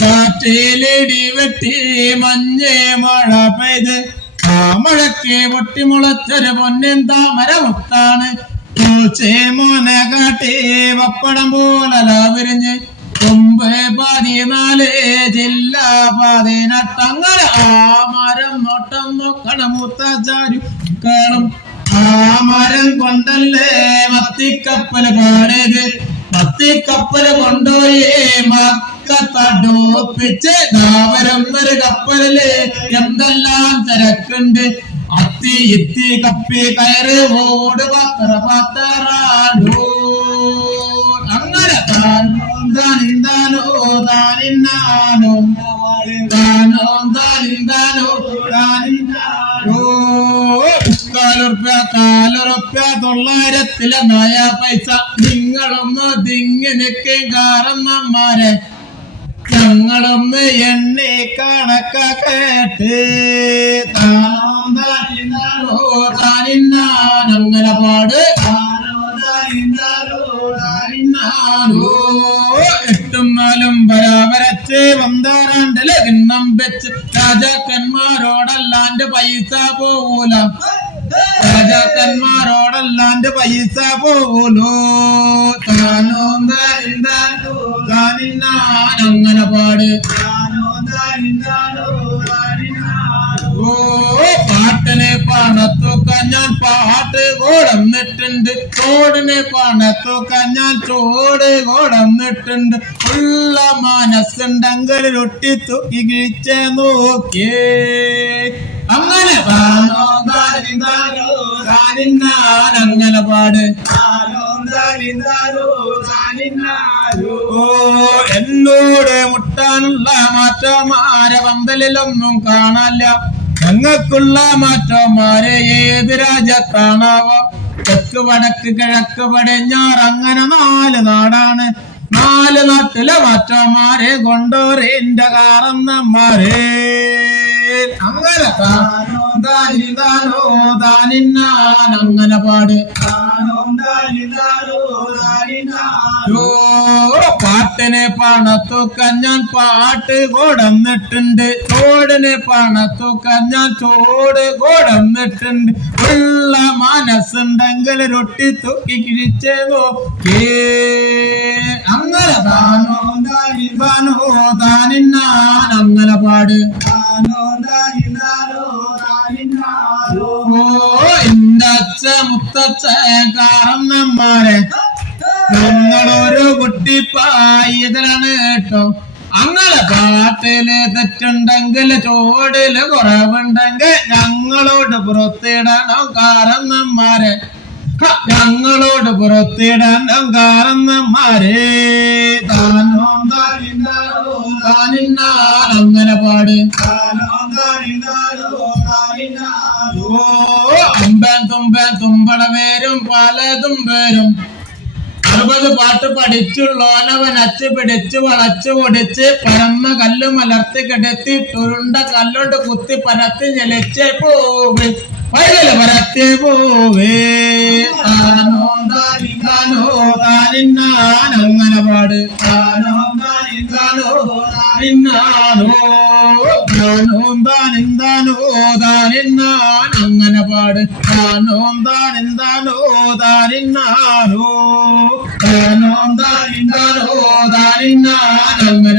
കാറ്റിലിടി വെട്ടി മഞ്ഞേ മഴ പെയ്ത് ആ മഴയ്ക്ക് പൊട്ടിമുളച്ചൊരു പൊന്നിൻ താമര മുത്താണ് മോനെ കാട്ടി പപ്പടം പോലല വിരിഞ്ഞ്. കൊമ്പ് പതിനാല് ജില്ല പതിനെട്ടങ്ങനെ ആ മരം നോട്ടം നോക്കണം മൂത്താചാരു കാണും ആ മരം കൊണ്ടല്ലേ മത്തിക്കപ്പൽ പാടിയത്? മത്തിക്കപ്പൽ കൊണ്ടുപോയി മക്കത്തടോപ്പിച്ച് താമരം ഒരു കപ്പലിൽ എന്തെല്ലാം തിരക്കുണ്ട്? അത്തി ഇത്തി കപ്പി കയറ് ഓട് പത്ര പത്തറാലോ അങ്ങനെ താനോ താനിന്താനോ താനിന്നാനോ താനോ താനിന്താനോ താനിന്നാനോ കാലുറുപ്യ കാലുറുപ്യ തൊള്ളായിരത്തിലെ നയ പൈസ. നിങ്ങളൊന്ന് തിങ്ങിനിക്ക് കാരണന്മാരെ ഞങ്ങളൊന്ന് എണ്ണി കണക്ക കേട്ട്. അങ്ങനെ പാട് താനിന്നാനോ ബരാബരച്ച് വந்தாറാണ്ടിൽ കിണ്ണം വെച്ച്. രാജാക്കന്മാരോടല്ലാണ്ട് പൈസ പോകൂല രാജാക്കന്മാരോടല്ലാണ്ട് പൈസ പോലോ അങ്ങനെ പാട്. ഓ പാട്ടിനെ പണത്തൂക്കാൻ ഞാൻ പാട്ട് കൊടന്നിട്ടുണ്ട്. തോടിനെ പണത്തൂക്കാൻ ഞാൻ ചോട് കൊടന്നിട്ടുണ്ട്. ഉള്ള മനസ്സുണ്ടെങ്കിൽ ഒട്ടി തൂക്കി കിഴിച്ച നോക്കിയേ. താനിന്നാൻ അങ്ങനെ പാട് ഓ എന്നോട് മുട്ടാനുള്ള മാറ്റമാരെ പന്തലിലൊന്നും കാണാല്ല. ഞങ്ങൾക്കുള്ള മാറ്റമാരെ ഏത് രാജ്യത്താണാവോ? തെക്ക് വടക്ക് കിഴക്ക് പടിഞ്ഞാറ് അങ്ങനെ നാല് നാടാണ്. നാല് നാട്ടിലെ മാറ്റമാരെ കൊണ്ടോരേന്റെ കാറന്നമാരെ അങ്ങനെ പാട് പാട്ടിനെ പണത്തൂക്കാൻ ഞാൻ പാട്ട് കൊടന്നിട്ടുണ്ട്. ചോടിനെ പണത്തൂക്കാൻ ഞാൻ ചോട് കൊടന്നിട്ടുണ്ട്. ഉള്ള മനസ്സുണ്ടെങ്കിൽ റൊട്ടി തൂക്കി കിഴിച്ചതോ അങ്ങനെ താനോ താനിന്നാൻ അങ്ങനെ പാട് അച്ഛ മുത്തച്ഛ കാരണന്മാരെ. കേട്ടോ. അങ്ങനെ പാട്ടിൽ തെറ്റുണ്ടെങ്കിൽ ചോടിൽ കുറവുണ്ടെങ്കിൽ ഞങ്ങളോട് പുറത്തിടണം കാരണന്മാരെ. ഞങ്ങളോട് പുറത്തിടണം കാരണന്മാരെ. താനോ താനിന്നാൽ അങ്ങനെ പാട്. താനോ തുമ്പൻ തുമ്പള പേരും പലതും പേരും അറുപത് പാട്ട് പഠിച്ചുള്ളോനവൻ അച്ച് പിടിച്ച് വളച്ചു പൊടിച്ച് പരമ്മ കല്ല് മലർത്തി കിടത്തി തുരുണ്ട കല്ലോണ്ട് കുത്തി പരത്തി ഞെളിച്ച് പോവേ. വൈകൽ പരത്തി പോവേ. താനോ അങ്ങനെ പാട്. താനോ താനിന്നാനോ താനിന്നാനോ. താനോ താനിന്താനോ താനിന്നാൻ അങ്ങനെ പാട്. താനോ താനിന്താനോ താനിന്നാനോ താനോ താനിന്താനോ താനെന്നാൻ അങ്ങനെ